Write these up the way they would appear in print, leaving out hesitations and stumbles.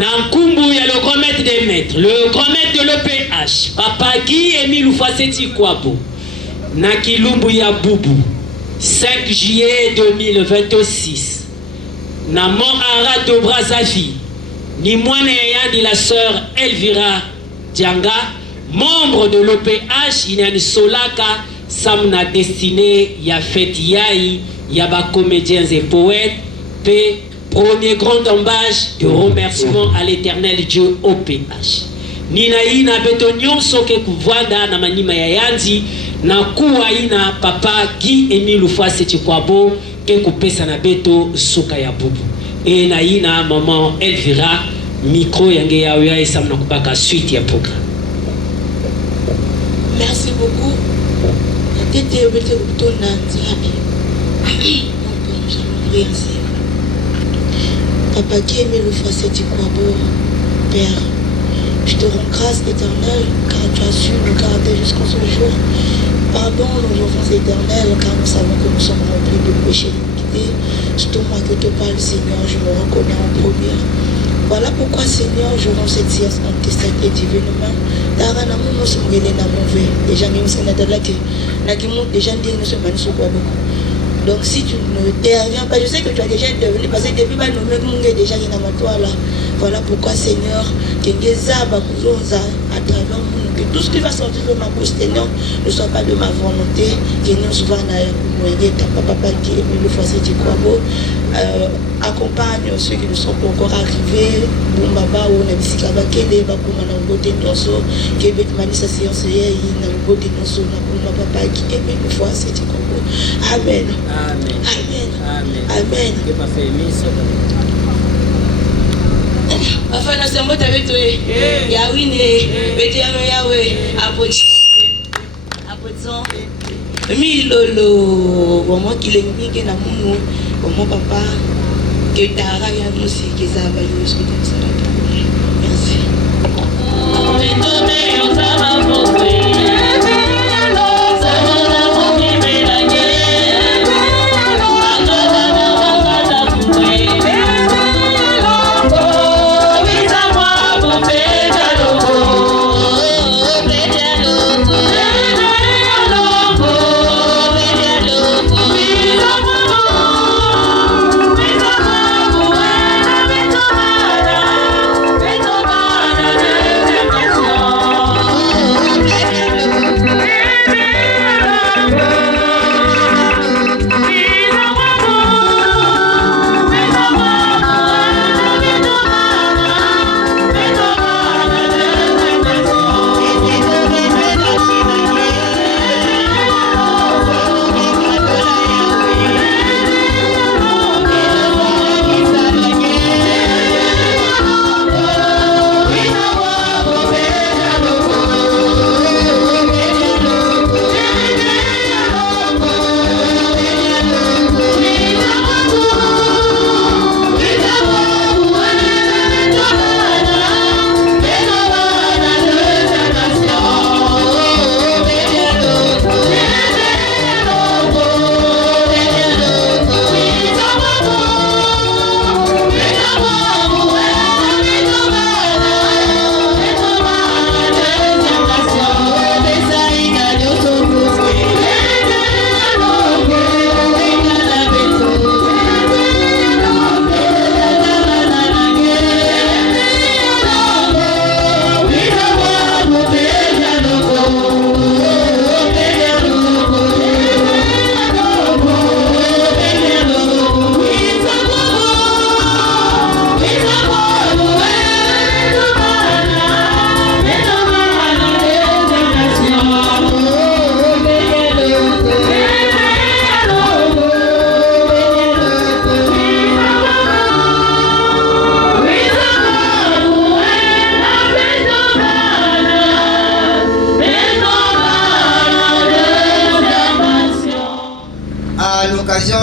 Nankumbu ya le grand maître des maîtres, le grand maître de l'EPH, Papa Guy Émile Oufaseti Kwabo, Nakilumbu ya Boubou, 5 juillet 2026, Namon Ara de Brazzaville, ni moine ni la sœur Elvira Dianga, membre de l'EPH, il y a une solaka, Samna destiné, ya fête yaï, ya ba comédiens et poètes, paix. Premier grand hommage de remerciement à l'éternel Dieu OPH. Nina ina beto nyonso ke kuvanda na manima ya yanzi na kuwa ina Papa Guy Émile Oufaseti Kwabo ke kupesa na beto soka ya bubu. E na ina maman Elvira micro yange ya uya esamna kubaka suite ya programme. Merci beaucoup. Tete obete kutona nzambe. Merci. Papa Guy Émile Oufaseti Kwabo, Père, je te rends grâce éternelle car tu as su nous garder jusqu'en ce jour. Pardon nos offenses éternelles car nous savons que nous sommes remplis de péchés d'iniquité. C'est toi que te parle Seigneur, je me reconnais en première. Voilà pourquoi Seigneur, je rends cette sieste en tes saintes et divines mains. Dara na mon nous sommes relés na mauvais. Déjà même c'est notre lac. Na qui monte déjà dire nous sommes manisou quoi beaucoup. Donc si tu ne t'interviens pas, je sais que tu as déjà intervenu parce que depuis nos mecs m'ont déjà dit dans toi là. Voilà pourquoi Seigneur, que à travers nous, que tout ce qui va sortir de ma bouche, Seigneur, ne soit pas de ma volonté, que nous souvent Papa Guy Émile Oufaseti Kwabo, accompagne ceux qui ne sont pas encore arrivés, Baba ou Nabisikaba Kele, Bakuma Nambote Nyoso, Québec Manissa Séance, Nambote Nyoso, Papa Guy Émile Oufaseti Kwabo. Amen. Amen. Amen. Amen. Enfin, nous sommes avec toi. Yahweh, Bédiano Yahweh, Apotson. Milolo, comment qu'il est mis que nous, comment papa, que Tara y a aussi, que ça va y aussi. Merci.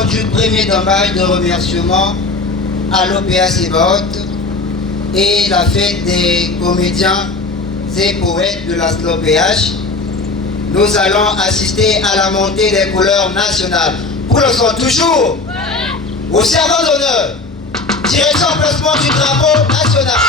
Du premier dommage de remerciement à l'OPH et la fête des comédiens et poètes de la SLOPH, nous allons assister à la montée des couleurs nationales. Pour le son, toujours au servant d'honneur, direction placement du drapeau national.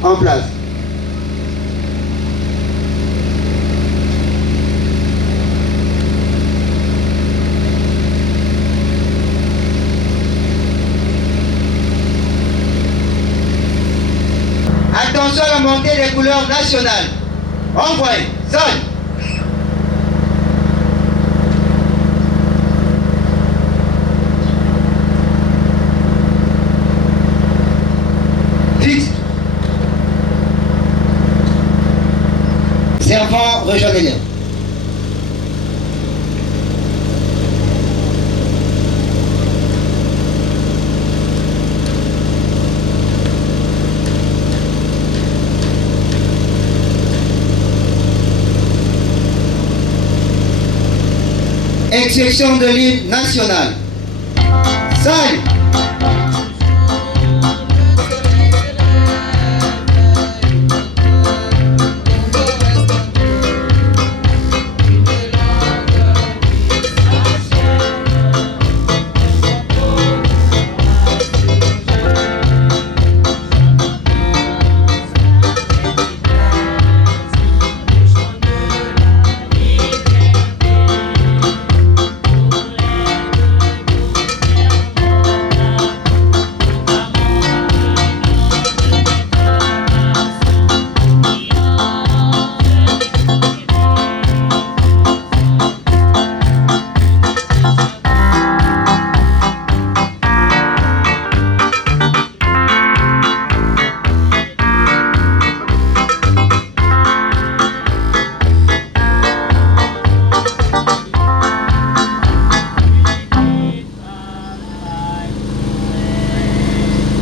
En place. Attention à la montée des couleurs nationales. Envoie, sonne. Fixe. Servant, rejoignez-le. Exécution de l'hymne national. Salut.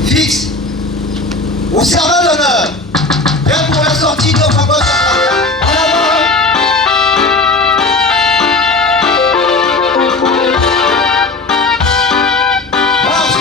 Fixe. Au serveur d'honneur. Prêt pour la sortie de notre boss. En avant. Marche.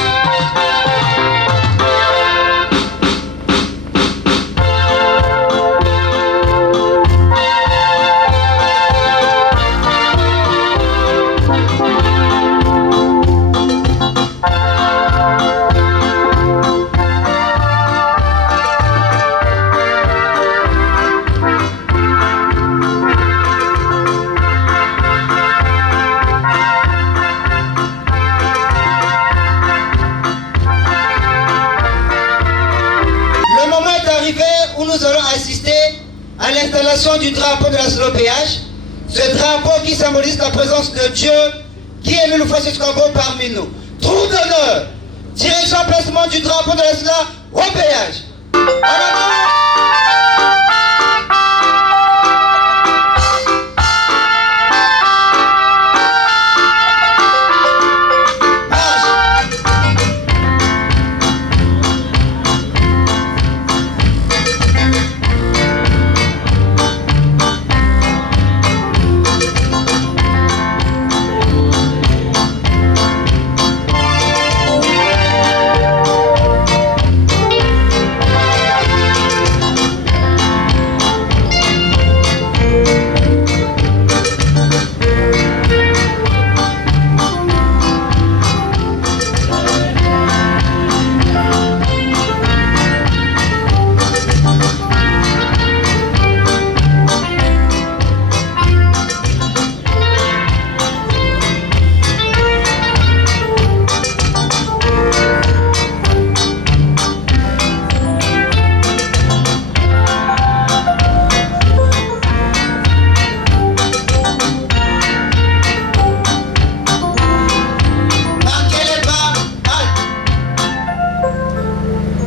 Où nous allons assister à l'installation du drapeau de la SLOPH, ce drapeau qui symbolise la présence de Dieu qui est mis le Francisco parmi nous. Trou d'honneur, direction placement du drapeau de la SLA au péage. En avant.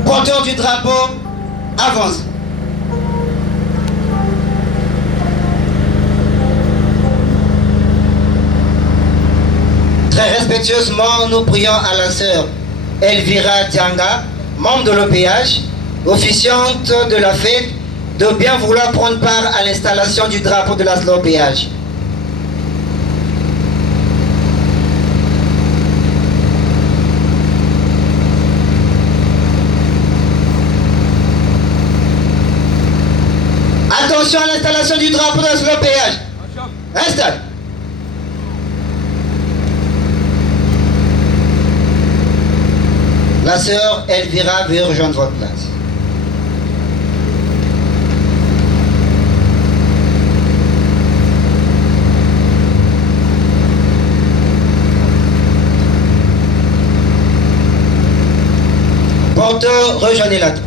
Porteur du drapeau, avance. Très respectueusement, nous prions à la sœur Elvira Dianga, membre de l'OPH, officiante de la fête, de bien vouloir prendre part à l'installation du drapeau de la SLOPH. Attention à l'installation du drapeau de la SLOPH. Installe. La sœur Elvira veut rejoindre votre place. Porteur, rejoignez la table.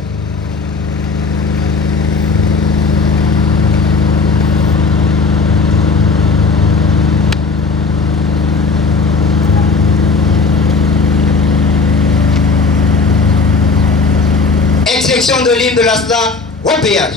Exécution de l'hymne de la SLA au péage.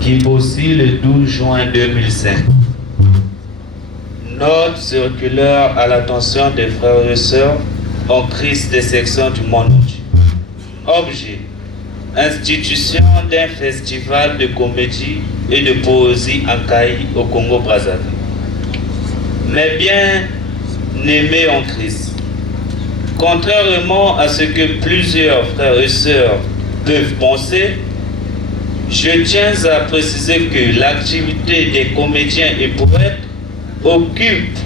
Kibosi le 12 juin 2005. Note circulaire à l'attention des frères et sœurs en crise des sections du monde entier. Objet: institution d'un festival de comédie et de poésie en Kaï au Congo-Brazzaville. Mais bien aimés en Christ, contrairement à ce que plusieurs frères et sœurs peuvent penser, je tiens à préciser que l'activité des comédiens et poètes occupe,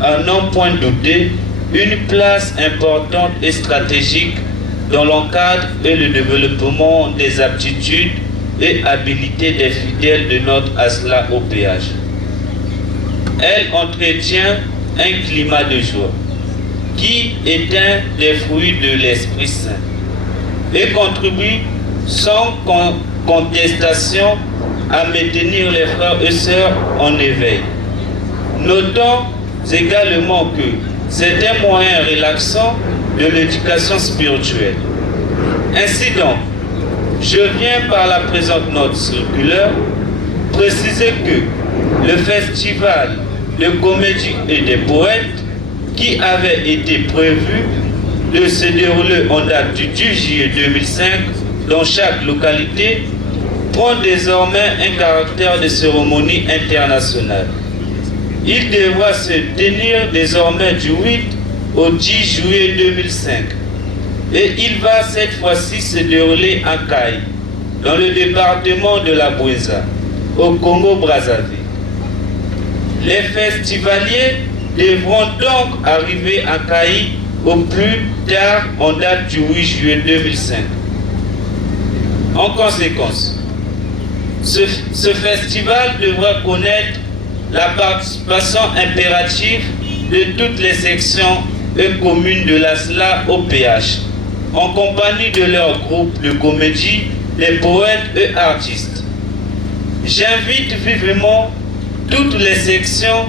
à n'en point douter, une place importante et stratégique dans l'encadre et le développement des aptitudes et habilités des fidèles de notre ASLA au péage. Elle entretient un climat de joie qui est un des fruits de l'Esprit Saint et contribue sans contestation à maintenir les frères et sœurs en éveil. Notons également que c'est un moyen relaxant de l'éducation spirituelle. Ainsi donc, je viens par la présente note circulaire préciser que le festival de comédie et des poètes qui avait été prévu de se dérouler en date du 10 juillet 2005 dans chaque localité prend désormais un caractère de cérémonie internationale. Il devra se tenir désormais du 8 au 10 juillet 2005 et il va cette fois-ci se dérouler à Caille, dans le département de la Bouéza, au Congo-Brazzaville. Les festivaliers devront donc arriver à Caille au plus tard en date du 8 juillet 2005. En conséquence, ce festival devra connaître la participation impérative de toutes les sections et communes de la SLA au PH, en compagnie de leur groupe de comédie, les poètes et artistes. J'invite vivement toutes les sections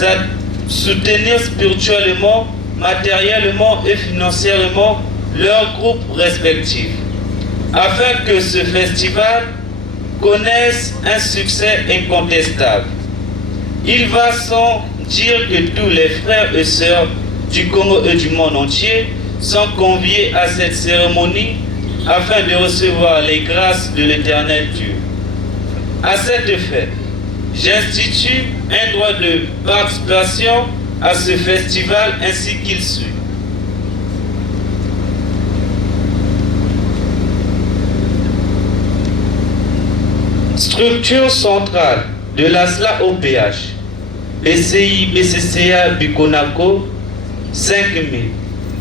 à soutenir spirituellement, matériellement et financièrement leurs groupes respectifs, afin que ce festival connaisse un succès incontestable. Il va sans dire que tous les frères et sœurs du Congo et du monde entier sont conviés à cette cérémonie afin de recevoir les grâces de l'Éternel Dieu. À cet effet, j'institue un droit de participation à ce festival ainsi qu'il suit. Structure centrale de la SLA OPH, PCI BCCA Bikonako, 5 000.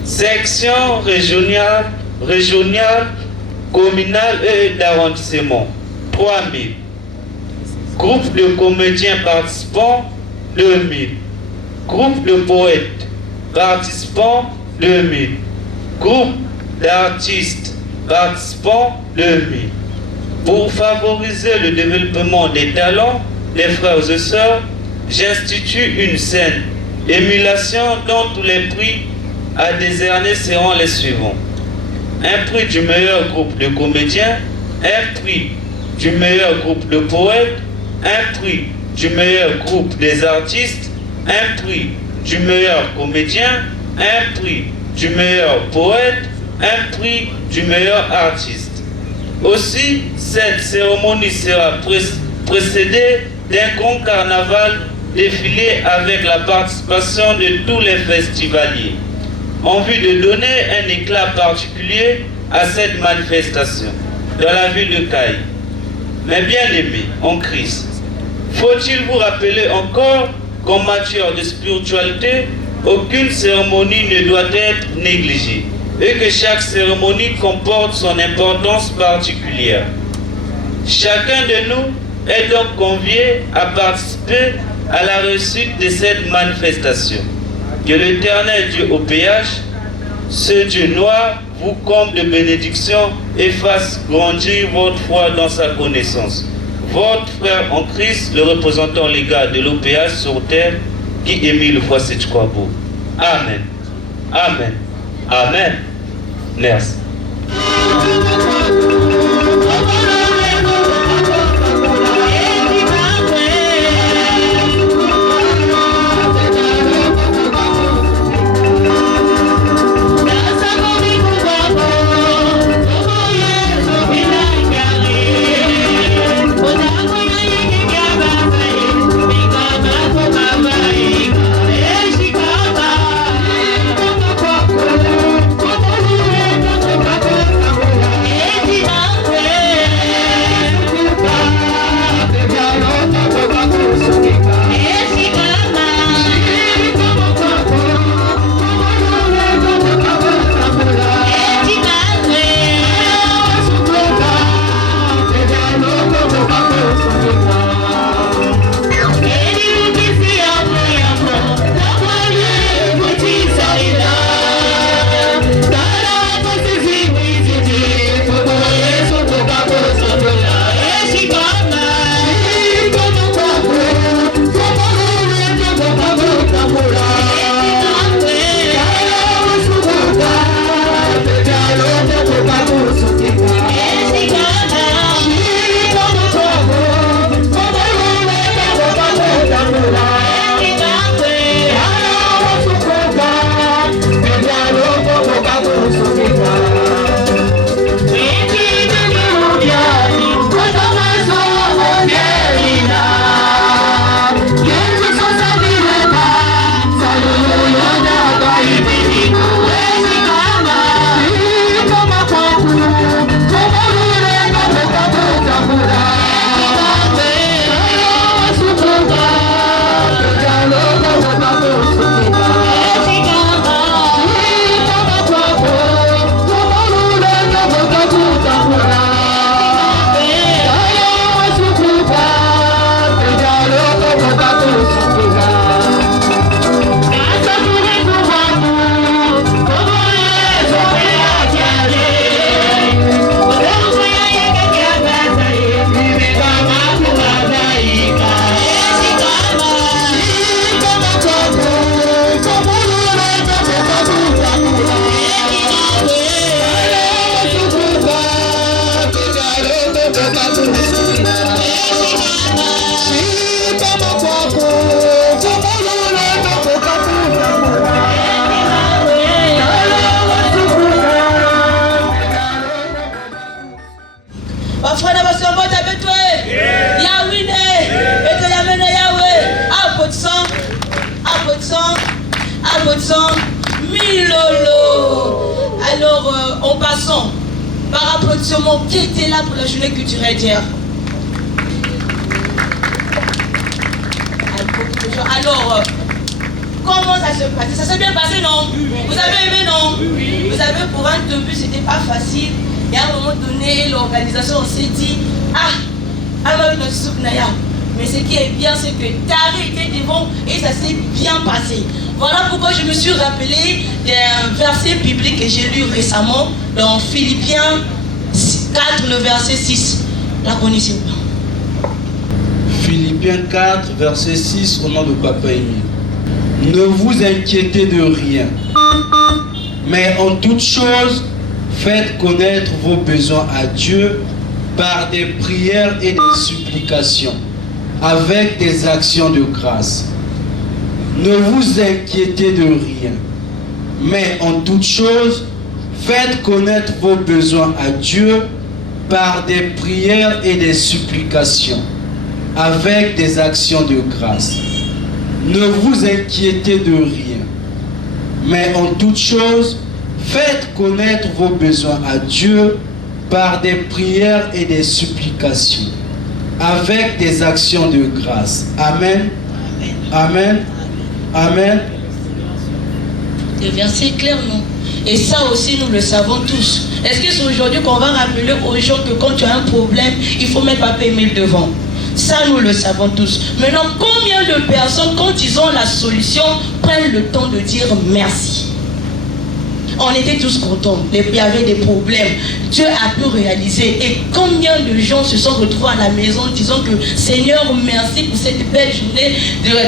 Section régionale, communale et d'arrondissement, 3 000. Groupe de comédiens participants, 2 000. Groupe de poètes participants, 2 000. Groupe d'artistes participants, 2 000. Pour favoriser le développement des talents des frères et sœurs, j'institue une scène émulation dont tous les prix à décerner seront les suivants. Un prix du meilleur groupe de comédiens, un prix du meilleur groupe de poètes, un prix du meilleur groupe des artistes, un prix du meilleur comédien, un prix du meilleur poète, un prix du meilleur artiste. Aussi, cette cérémonie sera précédée d'un grand carnaval défilé avec la participation de tous les festivaliers, en vue de donner un éclat particulier à cette manifestation dans la ville de Caille. Mais bien aimés en Christ, faut-il vous rappeler encore qu'en matière de spiritualité, aucune cérémonie ne doit être négligée et que chaque cérémonie comporte son importance particulière. Chacun de nous est donc convié à participer à la réussite de cette manifestation. Que l'Éternel Dieu au PH, ce Dieu noir, vous comble de bénédictions et fasse grandir votre foi dans sa connaissance. Votre frère en Christ, le représentant légal de l'OPH sur terre, qui émit le foi Setchkwabo. Amen. Amen. Amen. Merci. Yeah. Bafrana basombo tabetwe. Yawine. Et yamene Yahweh. Abotson. Milolo. Alors, en passant, par applaudissement, qui était là pour la journée culturelle d'hier? Alors, comment ça se passe? Ça s'est bien passé, non? Vous avez aimé, non? Vous savez, pour un début, c'était pas facile. Et à un moment donné, l'organisation, on s'est dit, mais ce qui est bien, c'est que Tari était devant et ça s'est bien passé. Voilà pourquoi je me suis rappelé d'un verset biblique que j'ai lu récemment dans Philippiens 4, le verset 6. La connaissez pas? Philippiens 4, verset 6, au nom de Papa Émile. Ne vous inquiétez de rien, mais en toute chose, faites connaître vos besoins à Dieu par des prières et des supplications, avec des actions de grâce. Ne vous inquiétez de rien, mais en toute chose, faites connaître vos besoins à Dieu par des prières et des supplications, avec des actions de grâce. Ne vous inquiétez de rien, mais en toute chose, faites connaître vos besoins à Dieu par des prières et des supplications, avec des actions de grâce. Amen. Amen. Amen. Le verset est clair, non? Et ça aussi, nous le savons tous. Est-ce que c'est aujourd'hui qu'on va rappeler aux gens que quand tu as un problème, il faut mettre Papa Émile devant? Ça, nous le savons tous. Maintenant, combien de personnes, quand ils ont la solution, prennent le temps de dire merci? On était tous contents. Il y avait des problèmes. Dieu a pu réaliser. Et combien de gens se sont retrouvés à la maison disant que Seigneur, merci pour cette belle journée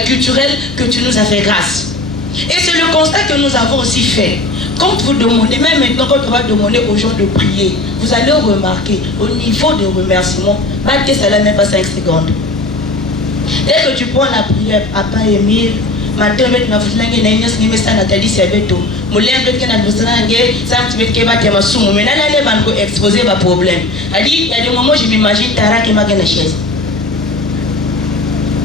culturelle que tu nous as fait grâce. Et c'est le constat que nous avons aussi fait. Quand vous demandez, même maintenant quand on va demander aux gens de prier, vous allez remarquer au niveau de remerciement, que ça ne même pas 5 secondes. Dès que tu prends la prière, Papa Émile, matin na fulange na inyas ni mesa Nathalie Sebeto mulembe ke na musange ça tu veux que ba tema sumu mais là les ban ko exposer ba problème ali il y a des moments je m'imagine Tara qui m'a gagné chaise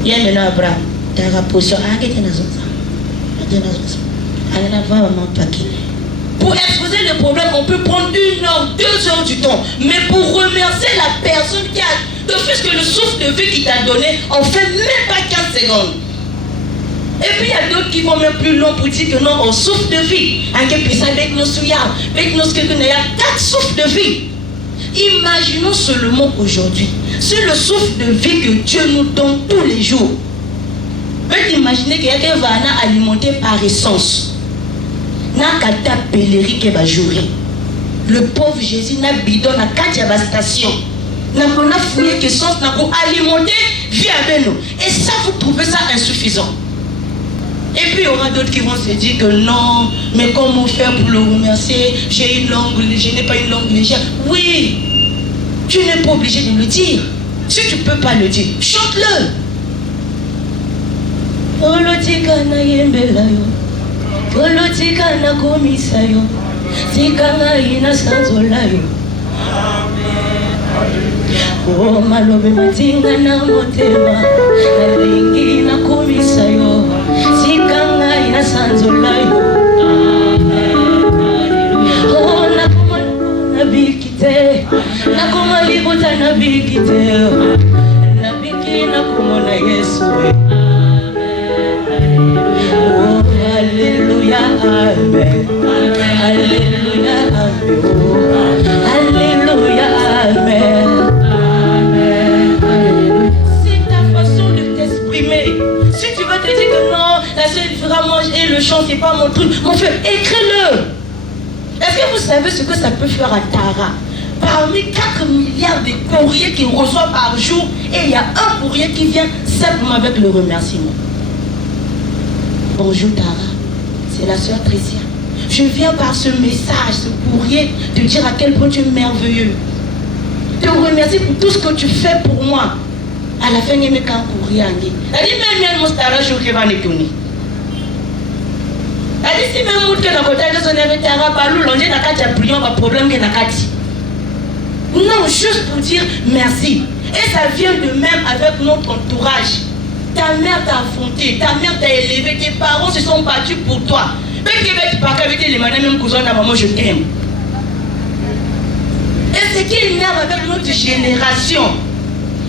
ya mena bra Tara position ake tena zonza ana va maman paquet. Pour exposer le problème, on peut prendre 1 heure, 2 heures du temps. Mais pour remercier la personne qui a, de fait que le souffle de vie qu'il t'a donné, on fait même pas 15 secondes. Et puis il y a d'autres qui vont même plus long pour dire que non, on souffle de vie. Avec nos souillards, avec nos il y a 4 souffles de vie. Imaginons seulement aujourd'hui. C'est le souffle de vie que Dieu nous donne tous les jours. Peut imaginer qu'il y a quelqu'un qui va alimenter par essence. N'a qu'à ta pèlerie qui va jouer. Le pauvre Jésus n'a bidon n'a qu'à la station. N'a pas fouillé que sens n'a pas alimenter vie avec nous. Et ça, vous trouvez ça insuffisant. Et puis il y aura d'autres qui vont se dire que non, mais comment faire pour le remercier? J'ai une langue, je n'ai pas une langue légère. Oui, tu n'es pas obligé de le dire. Si tu ne peux pas le dire, chante-le. Olotika na yembela yo, olotika na komisa yo, tikanga ina sanzola yo. Oh malobe matinga na motema, alingi na komisa yo, tikanga ina sanzola yo. Oh nakoma na bikite, nakoma libuta na bikite, na biki na kumona Yesu. Oh, Alléluia, Amen. Alléluia, Amen. Alléluia, Amen. Amen. C'est ta façon de t'exprimer. Si tu veux te dire que non, la seule différence et le chant, c'est pas mon truc, mon frère, écris-le. Est-ce que vous savez ce que ça peut faire à Tara? Parmi 4 milliards de courriers qu'il reçoit par jour, et il y a un courrier qui vient simplement avec le remerciement. Bonjour Tara, c'est la sœur Tricia. Je viens par ce message, ce courrier, te dire à quel point tu es merveilleux. Te remercier pour tout ce que tu fais pour moi. À la fin, il me quand courrier. Elle dit même mon Tara, je vais pas l'étonner. Elle dit si même moi que la côté de son avait Tara, balou, l'on dit n'a qu'à prier, pas problème que n'a qu'à dire. Non, juste pour dire merci. Et ça vient de même avec notre entourage. Ta mère t'a affronté, ta mère t'a élevé, tes parents se sont battus pour toi. Mais tu parles avec les même cousin, maman, je t'aime. Et ce qui est énerve avec notre génération,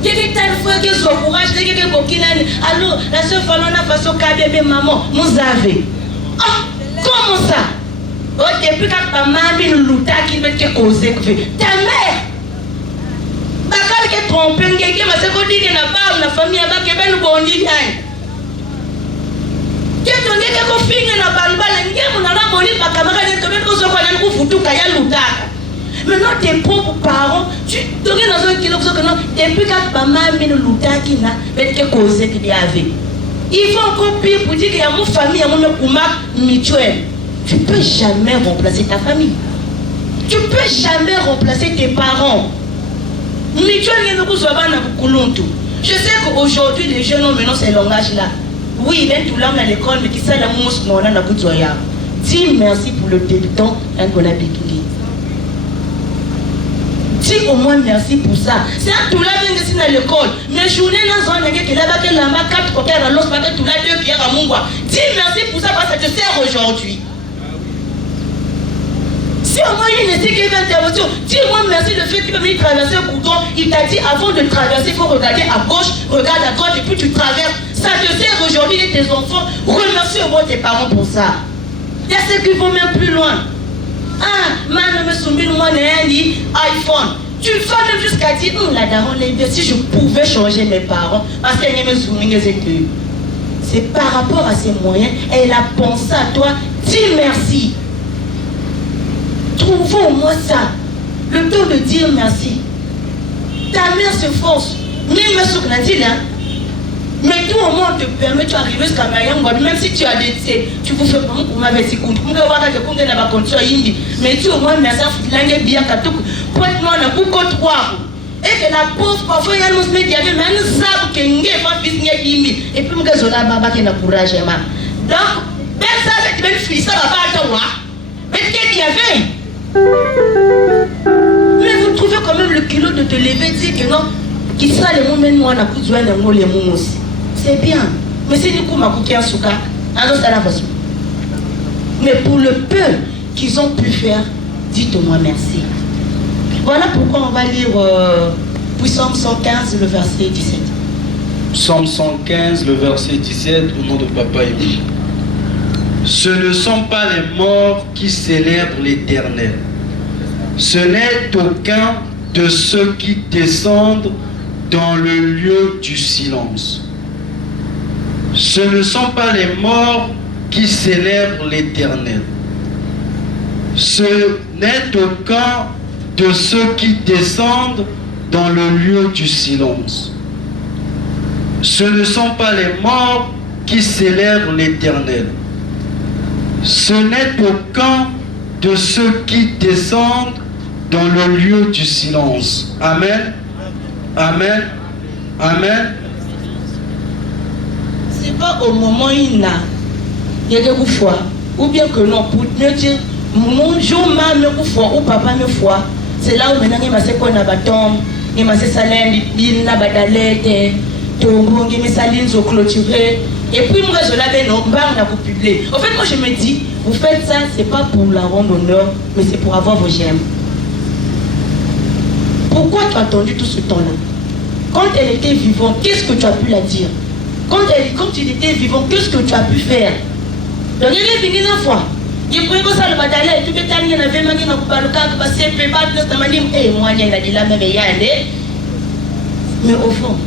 il y a des tas de fois qui sont courage, qui sont coquines. Alors, la soeur Falona façon bébé maman, vous avez. Ah, comment ça? Oh, depuis quand ta maman est louta qui veut te causer, ta mère. Bakal qui est trompé, qui est dit que n'a pas la famille, qui est belle bondi. Qui est donné que fille n'a pas le bal, qui est mon ala boni, pas camarade, qui est comme ça, qu'on a un foutu, qui a louta. Maintenant, tes propres parents, tu te donnes dans un kilo, depuis quand ta maman est louta qui n'a pas te causer, qui y avait. Il faut encore pire pour dire qu'il y a mon famille, il y a mon kouma mutuel. Tu ne peux jamais remplacer ta famille. Tu ne peux jamais remplacer tes parents. Je sais qu'aujourd'hui, les jeunes ont maintenant ce langage-là. Oui, ils viennent tout l'homme à l'école, mais qui sait la mousse, non, on a dis merci pour le débutant, qu'on a béquillé. Dis au moins merci pour ça. C'est un tout là qui est à l'école. Mais journée, dans un qui est là-bas, qui est là-bas, 4 côtés à l'os, tout là, 2 pierres à Mungwa. Dis merci pour ça, parce que ça te sert aujourd'hui. Si au moins il essaie qu'il y ait une intervention, dis-moi merci le fait qu'il va venir traverser le bouton. Il t'a dit avant de traverser, il faut regarder à gauche, regarde à droite et puis tu traverses. Ça te sert aujourd'hui et tes enfants. Remercie au moins tes parents pour ça. Il y a ceux qui vont même plus loin. Ah, man, me soumis, moi, iPhone. Tu vas même jusqu'à dire, la daronne, si je pouvais changer mes parents, parce qu'elle me soumis, c'est par rapport à ses moyens, elle a pensé à toi, dis merci. Trouvons au moins ça, le temps de dire merci. Ta mère se force, même ce qu'on a dit là. Mais tout au moins te permet d'arriver jusqu'à Mayang, même si tu as des tu vous fais comment pour m'avoir si compte. Mais tu au moins merci à bien pour être moi na beaucoup trois. Et que la pauvre parfois il y a nous met diable mais nous savons que n'gé pas fils n'gé dimi et puis m'gé zola baba qui na courage ma. Donc personne ça ben fils ça va pas toi. Mais qu'est-ce qu'il y avait? Mais vous trouvez quand même le kilo de te lever dire que non qui sera les moments moi na kuzoa na ngole mon aussi. C'est bien. Mais c'est du coup ma cookie en souka. Alors ça la façon. Mais pour le peu qu'ils ont pu faire, dites-moi merci. Voilà pourquoi on va lire Psaume 115, le verset 17. Psaume 115, le verset 17, au nom de Papa Yémi. Ce ne sont pas les morts qui célèbrent l'Éternel. Ce n'est aucun de ceux qui descendent dans le lieu du silence. Ce ne sont pas les morts qui célèbrent l'Éternel. Ce n'est aucun de ceux qui descendent dans le lieu du silence. Ce ne sont pas les morts qui célèbrent l'Éternel. Ce n'est aucun de ceux qui descendent dans le lieu du silence. Amen. Amen. Amen. C'est pas au moment où il y a des fois, ou bien que non, pour me dire, mon jour, maman me foi, ou papa me foi, c'est là où maintenant il m'a fait qu'on a bâton, il m'a fait salin, il n'a pas d'alerte, tombeau, il m'a salines au clôturé, et puis moi je l'avais non, on a pour publier. En fait, moi je me dis, vous faites ça, c'est pas pour la rendre honneur, mais c'est pour avoir vos gemmes. Pourquoi tu as attendu tout ce temps-là? Quand elle était vivante, qu'est-ce que tu as pu la dire? Quand il était vivant, qu'est-ce que tu as pu faire? Donc il est venu une fois. Il pouvait pas ça le bataille, tout est allé, il y avait manié dans le cas, parce que c'est pas de cette manière, et moi, il a dit là, même il y a allé. Mais au fond,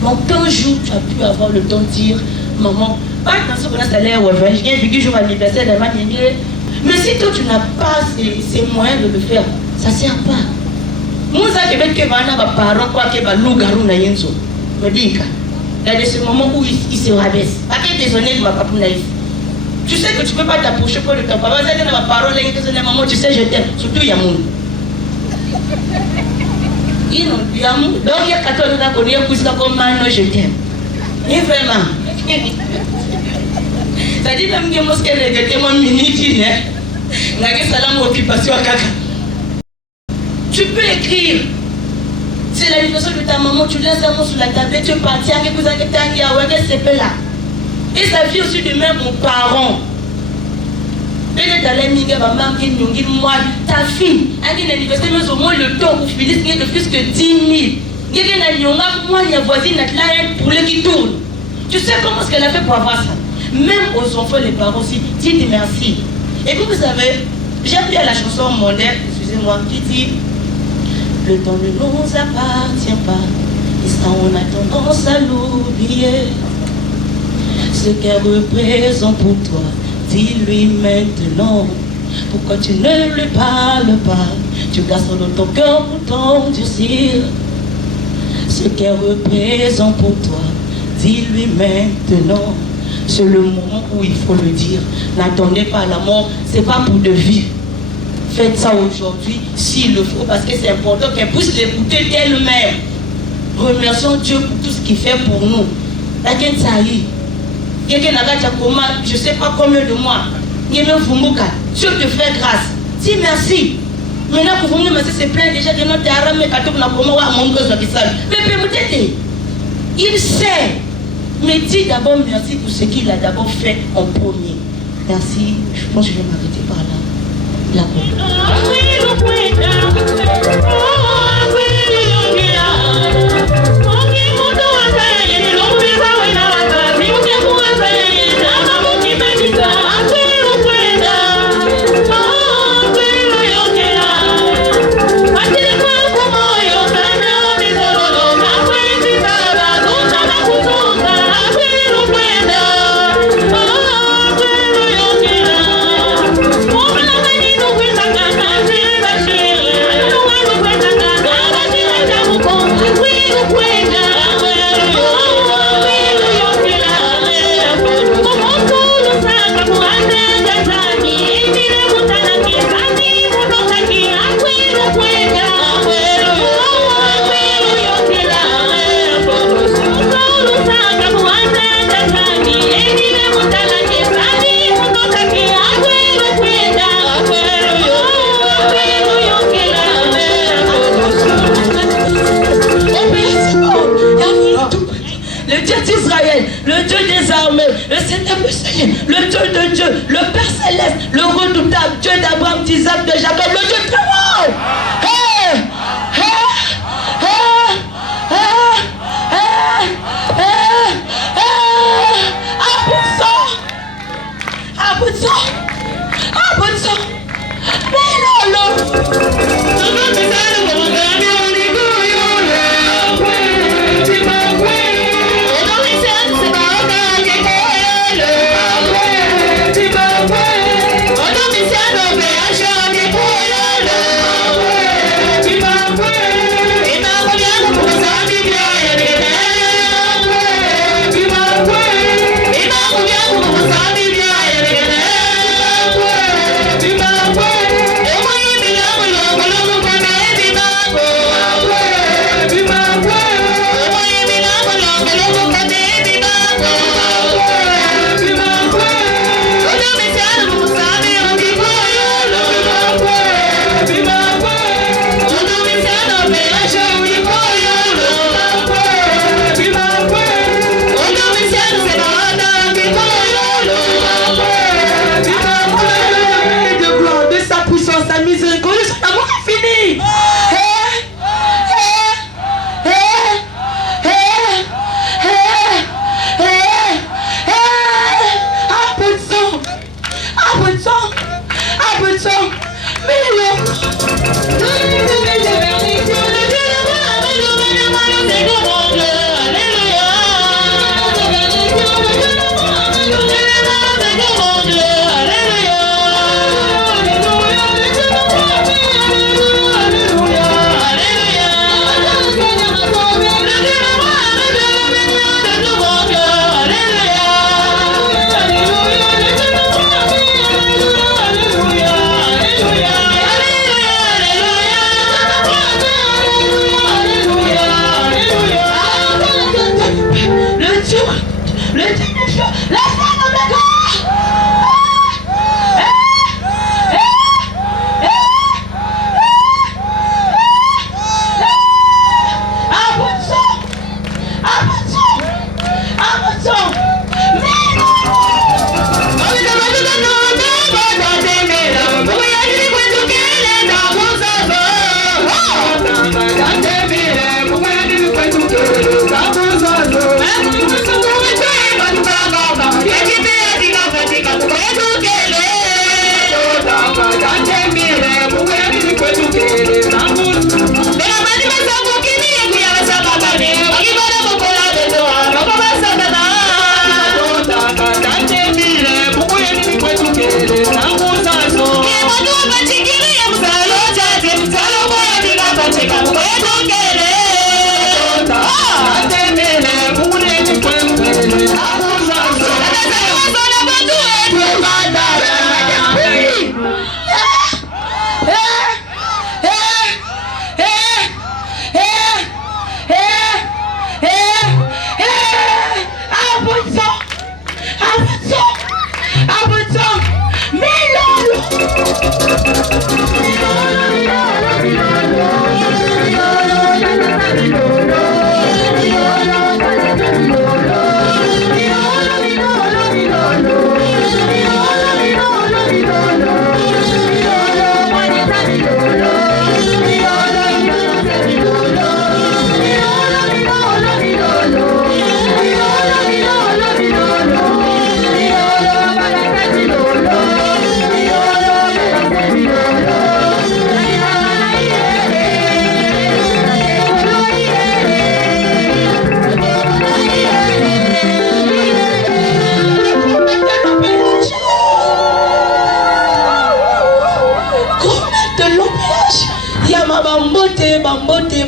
donc un jour, tu as pu avoir le temps de dire, maman, pas dans ce qu'on a salaire, ouais, je viens vivre jour anniversaire de ma manière. Mais si toi, tu n'as pas ces moyens de le faire, ça ne sert pas. Moi, ça, je vais que mes parents, quoi que mes loups-garous, me disent. Il y a de ce moment où il se rabaisse. Pas qu'il est désolé de ma papa naïf. Tu sais que tu ne peux pas t'approcher pour le temps. Papa, ça dit dans ma parole, maman, tu sais, je t'aime. Surtout Yamoun. Yamoun. Donc, il y a 14 ans qu'on est poussé comme maintenant, je t'aime. Et vraiment. Ça dit même que moi, ce qu'elle est, moi, minute, n'a que salam occupation à caca. Tu peux écrire. C'est l'anniversaire de ta maman, tu laisses un mot sur la tablette, tu es parti à quelque chose qui est là. Et ça vient aussi de même aux parents. Ta fille a un anniversaire, mais au moins le temps pour finir, il y a plus que 10 000. Il y a une voisine un poulet qui tourne. Tu sais comment est-ce qu'elle a fait pour avoir ça? Même aux enfants, les parents aussi, dites merci. Et puis vous savez, j'aime bien la chanson moderne, excusez-moi, qui dit le temps ne nous appartient pas, et ça on a tendance à l'oublier. Ce qu'elle représente pour toi, dis-lui maintenant. Pourquoi tu ne lui parles pas? Tu gardes dans ton cœur pour t'endurcir. Ce qu'elle représente pour toi, dis-lui maintenant. C'est le moment où il faut le dire. N'attendez pas la mort, c'est pas pour de vie. Faites ça aujourd'hui s'il le faut, parce que c'est important qu'elle puisse l'écouter d'elle-même. Remercions Dieu pour tout ce qu'il fait pour nous. Quelqu'un n'a pas comment, je ne sais pas combien de mois. Dieu te fait grâce. Dis merci. Maintenant que vous me dites, c'est plein déjà que notre arame est catholique, mais peut-être, il sait. Mais dis d'abord merci pour ce qu'il a d'abord fait en premier. Merci. Je pense que je vais m'arrêter par là. Le Dieu de Dieu, le Père Céleste, le redoutable Dieu d'Abraham, d'Isaac, de Jacob, le Dieu très haut. Timba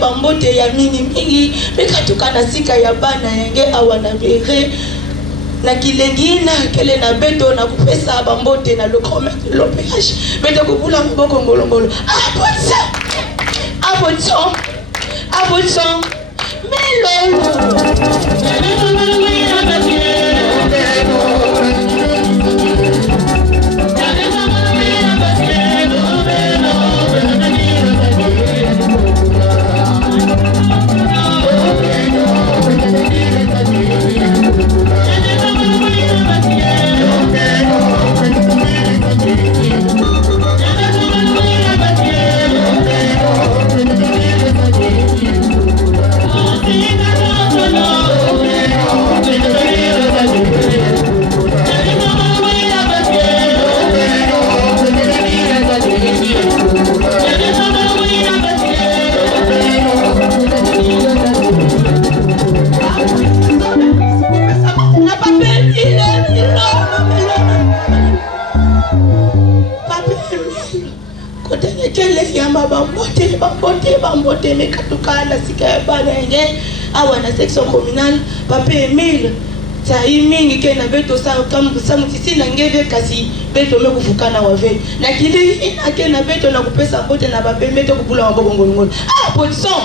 bambote ya mingi bekatuka na sika ya bana yange awana bere na kilengi na kele na beto na kupesa bambote na le grand maître de l'OPH beto kubula mboko ngolongolo abotso melolo bambote mekatuka na sika ya bana yange awa na section communale papa Emile sai mingi ke na beto sa mutisi na ngeve kasi beto mekufukana wave na kili ina ke na beto na kupesa mbote na papa meto kubula maboko ngolongolo abotson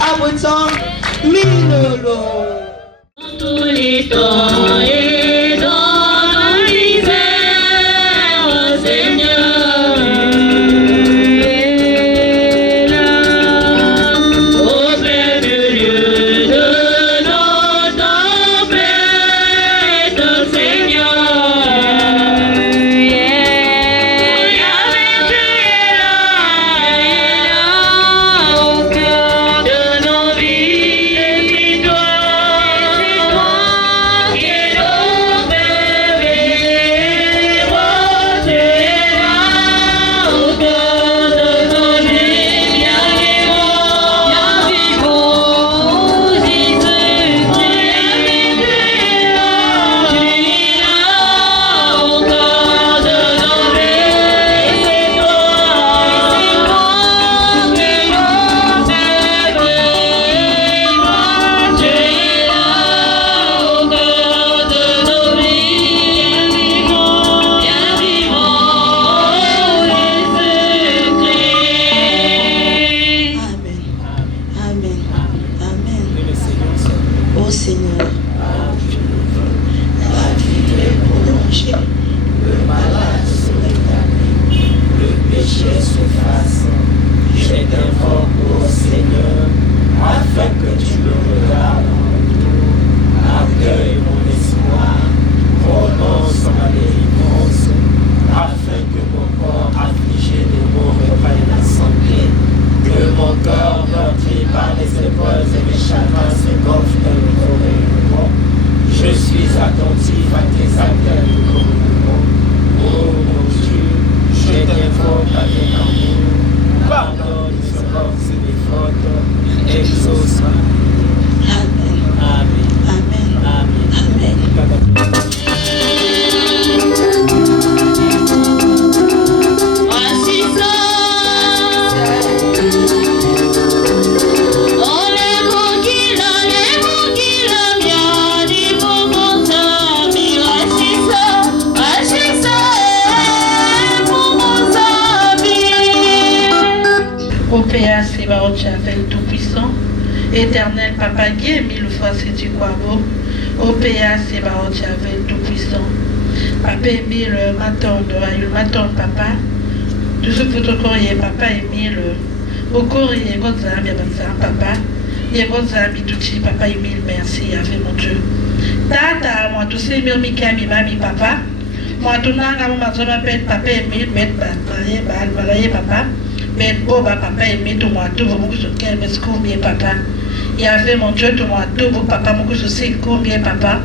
abotson milolo tous les temps et dans l'hiver Seigneur est là au plein milieu de nos tempêtes Seigneur Tout-puissant, éternel Papa Guy, mille fois c'est du Kwabo, OPA, c'est Baron Javel, tout-puissant. Papa Émile, m'attendre, papa. Tout ce que tu connais, papa Émile. Au corps, il y a un papa. Il y a un papa Émile, merci, avec mon Dieu. Tata, moi, tous ces murs, Mikami, mami, papa. Moi, tout le monde m'appelle papa Émile, mais papa. Mais boba, papa Émile, tout moi, tout le monde, mais ce combien, papa. Il y avait mon Dieu, tout moi, tout le papa, mon je sais combien, papa.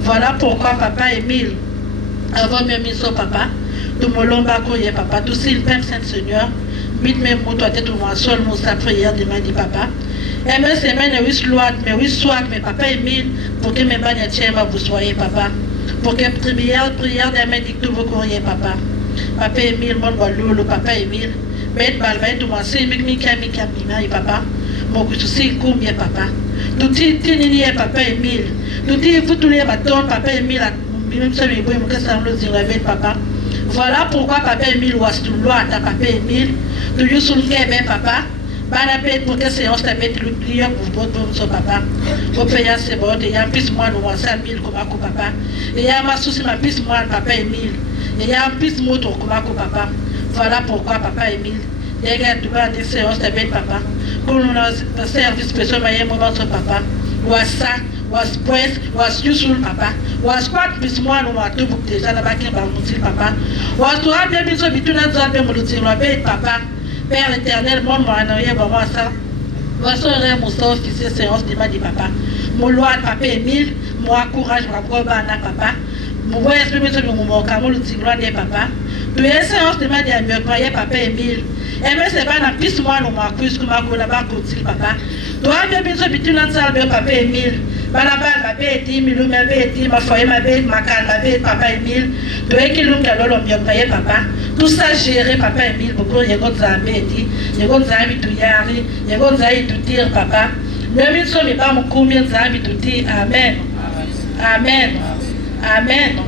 Voilà pourquoi papa Émile, avant même mis son papa, tout mon lomba, papa, tout c'est le Père Saint-Seigneur. Vite même moi toi tête moi seul mon sa prière demande dit papa et même semaine oui soit mais papa Émile pour que mes bagnes tiens vous soyez papa pour que prière de me dit tout vos courrier papa Émile mon le papa Émile mais balbait tout moi c'est mika papa mon que c'est combien papa tout tini papa Émile tout dit vous tous les bâtons papa Émile même ça me bon que ça me dire avec papa. Voilà pourquoi papa Émile was tout loi à papa Émile tu lui soulever papa banapet pour que séance t'avait le client pour votre son papa pour payer c'est bon et y a plus moi nous 5000 comme à papa et y a ma souci ma plus moi papa Émile et y a plus moto comme à papa voilà pourquoi papa Émile les gars tu vas des séances t'avait papa pour nous service spécial mais moment son papa was ça was press was useful papa was quoi plus moi nous a tout déjà là-bas qui va monter papa was toi bien besoin de tout notre bien me dire papa Père éternel mon moi vraiment ça voici mon sort officier séance de ma dit papa mon loi papa Émile moi courage bravo bana papa mon voix exprimer sur mon camon le tigre de papa tu es séance de ma dit mieux croyez papa Émile et mais c'est pas la piste moi nous m'a plus que ma là-bas côté papa toi bien besoin de tout notre salle papa Émile Banabal ma bête, Milou ma bête, ma foyer ma bête, ma canne ma bête, papa Émile, tu es qui l'on a l'homme bien payé papa. Tout ça géré papa Émile, beaucoup il y a d'autres amis, il y a d'autres amis tout yari, il y a d'autres amis tout dire papa. Même ils sont pas mon combien d'amis tout dire amen. Amen. Amen.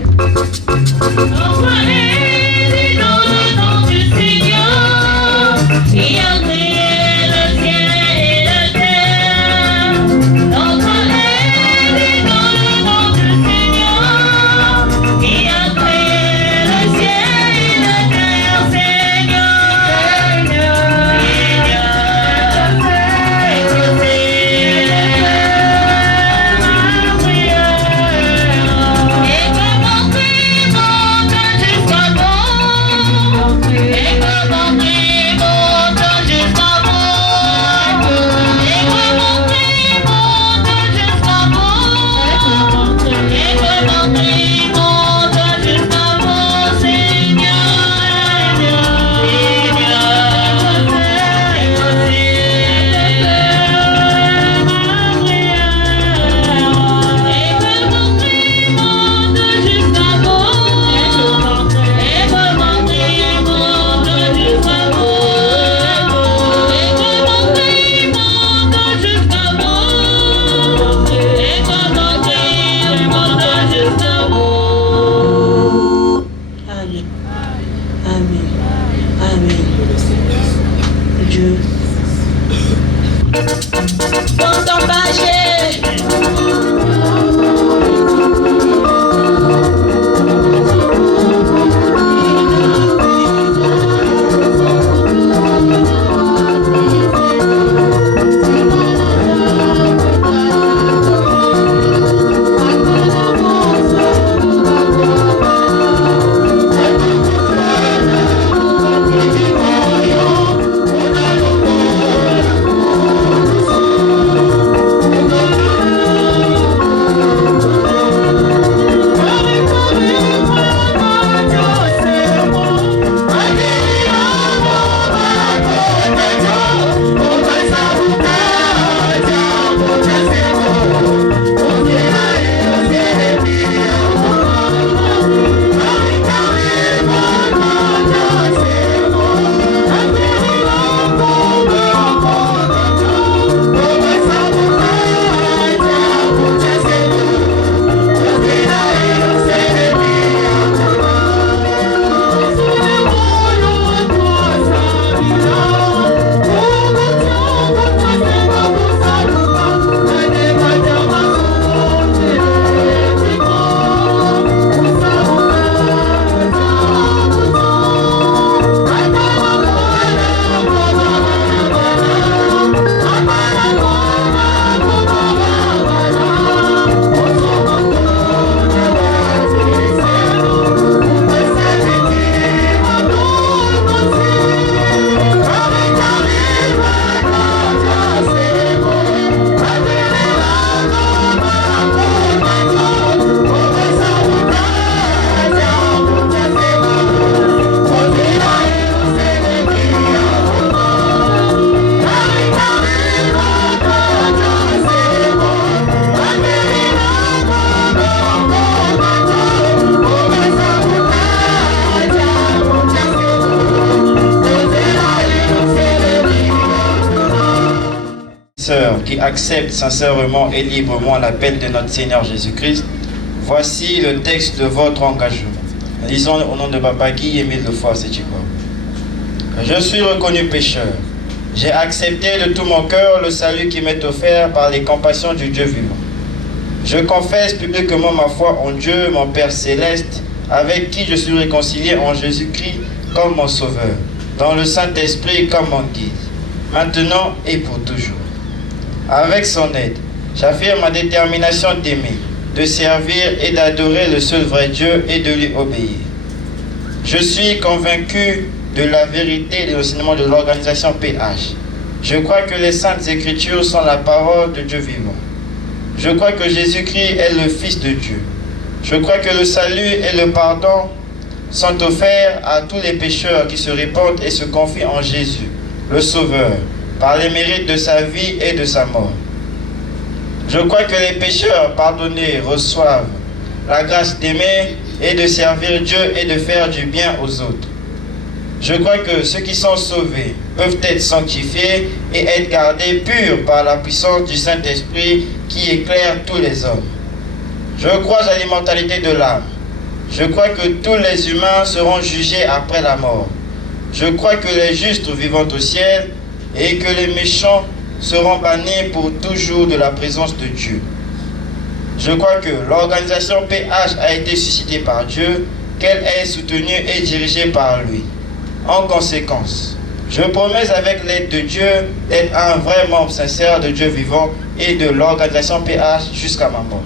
qui acceptent sincèrement et librement l'appel de notre Seigneur Jésus-Christ, voici le texte de votre engagement. Lisons au nom de Papa Guy Émile Lufwa-Setchikwa. Je suis reconnu pécheur. J'ai accepté de tout mon cœur le salut qui m'est offert par les compassions du Dieu vivant. Je confesse publiquement ma foi en Dieu, mon Père céleste, avec qui je suis réconcilié en Jésus-Christ comme mon Sauveur, dans le Saint-Esprit comme mon guide, maintenant et pour toujours. Avec son aide, j'affirme ma détermination d'aimer, de servir et d'adorer le seul vrai Dieu et de lui obéir. Je suis convaincu de la vérité de l'enseignement de l'organisation PH. Je crois que les Saintes Écritures sont la parole de Dieu vivant. Je crois que Jésus-Christ est le Fils de Dieu. Je crois que le salut et le pardon sont offerts à tous les pécheurs qui se répandent et se confient en Jésus, le Sauveur, par les mérites de sa vie et de sa mort. Je crois que les pécheurs pardonnés reçoivent la grâce d'aimer et de servir Dieu et de faire du bien aux autres. Je crois que ceux qui sont sauvés peuvent être sanctifiés et être gardés purs par la puissance du Saint-Esprit qui éclaire tous les hommes. Je crois à l'immortalité de l'âme. Je crois que tous les humains seront jugés après la mort. Je crois que les justes vivront au ciel et que les méchants seront bannis pour toujours de la présence de Dieu. Je crois que l'organisation PH a été suscitée par Dieu, qu'elle est soutenue et dirigée par lui. En conséquence, je promets avec l'aide de Dieu d'être un vrai membre sincère de Dieu vivant et de l'organisation PH jusqu'à ma mort.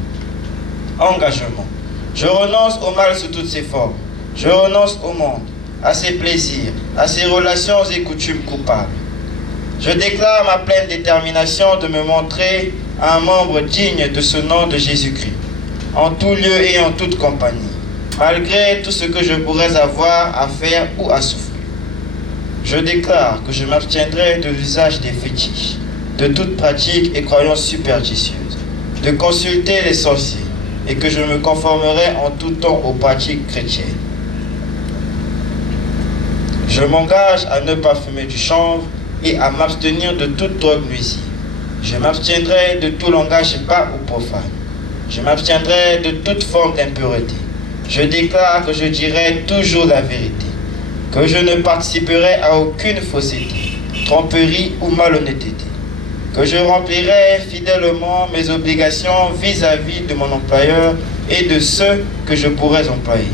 Engagement. Je renonce au mal sous toutes ses formes. Je renonce au monde, à ses plaisirs, à ses relations et coutumes coupables. Je déclare ma pleine détermination de me montrer un membre digne de ce nom de Jésus-Christ, en tout lieu et en toute compagnie, malgré tout ce que je pourrais avoir à faire ou à souffrir. Je déclare que je m'abstiendrai de l'usage des fétiches, de toute pratique et croyance superstitieuse, de consulter les sorciers, et que je me conformerai en tout temps aux pratiques chrétiennes. Je m'engage à ne pas fumer du chanvre et à m'abstenir de toute drogue nuisible. Je m'abstiendrai de tout langage bas ou profane. Je m'abstiendrai de toute forme d'impureté. Je déclare que je dirai toujours la vérité, que je ne participerai à aucune fausseté, tromperie ou malhonnêteté, que je remplirai fidèlement mes obligations vis-à-vis de mon employeur et de ceux que je pourrais employer,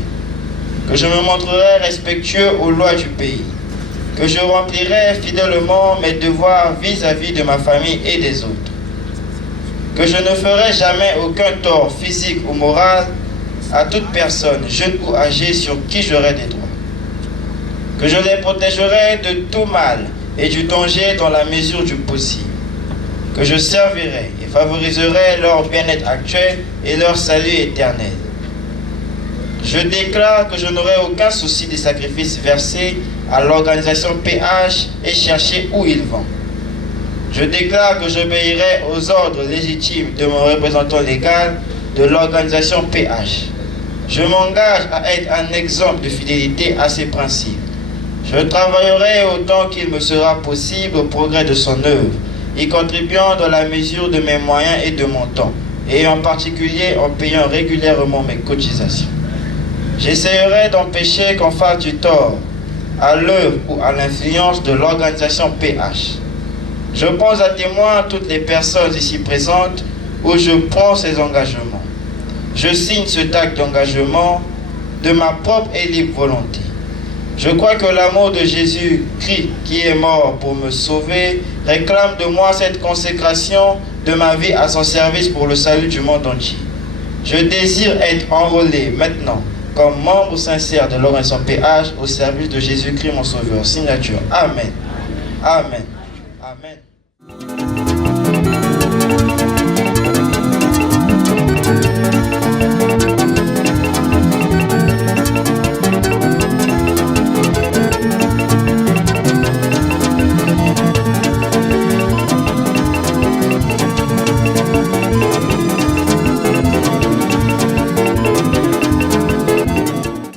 que je me montrerai respectueux aux lois du pays, que je remplirai fidèlement mes devoirs vis-à-vis de ma famille et des autres, que je ne ferai jamais aucun tort physique ou moral à toute personne, jeune ou âgée, sur qui j'aurai des droits, que je les protégerai de tout mal et du danger dans la mesure du possible, que je servirai et favoriserai leur bien-être actuel et leur salut éternel. Je déclare que je n'aurai aucun souci des sacrifices versés à l'organisation PH et chercher où ils vont. Je déclare que j'obéirai aux ordres légitimes de mon représentant légal de l'organisation PH. Je m'engage à être un exemple de fidélité à ses principes. Je travaillerai autant qu'il me sera possible au progrès de son œuvre, y contribuant dans la mesure de mes moyens et de mon temps, et en particulier en payant régulièrement mes cotisations. J'essaierai d'empêcher qu'on fasse du tort à l'œuvre ou à l'influence de l'organisation PH. Je prends à témoin toutes les personnes ici présentes où je prends ces engagements. Je signe cet acte d'engagement de ma propre et libre volonté. Je crois que l'amour de Jésus-Christ qui est mort pour me sauver réclame de moi cette consécration de ma vie à son service pour le salut du monde entier. Je désire être enrôlé maintenant comme membre sincère de l'organisation PH au service de Jésus-Christ mon Sauveur. Signature. Amen. Amen. Amen.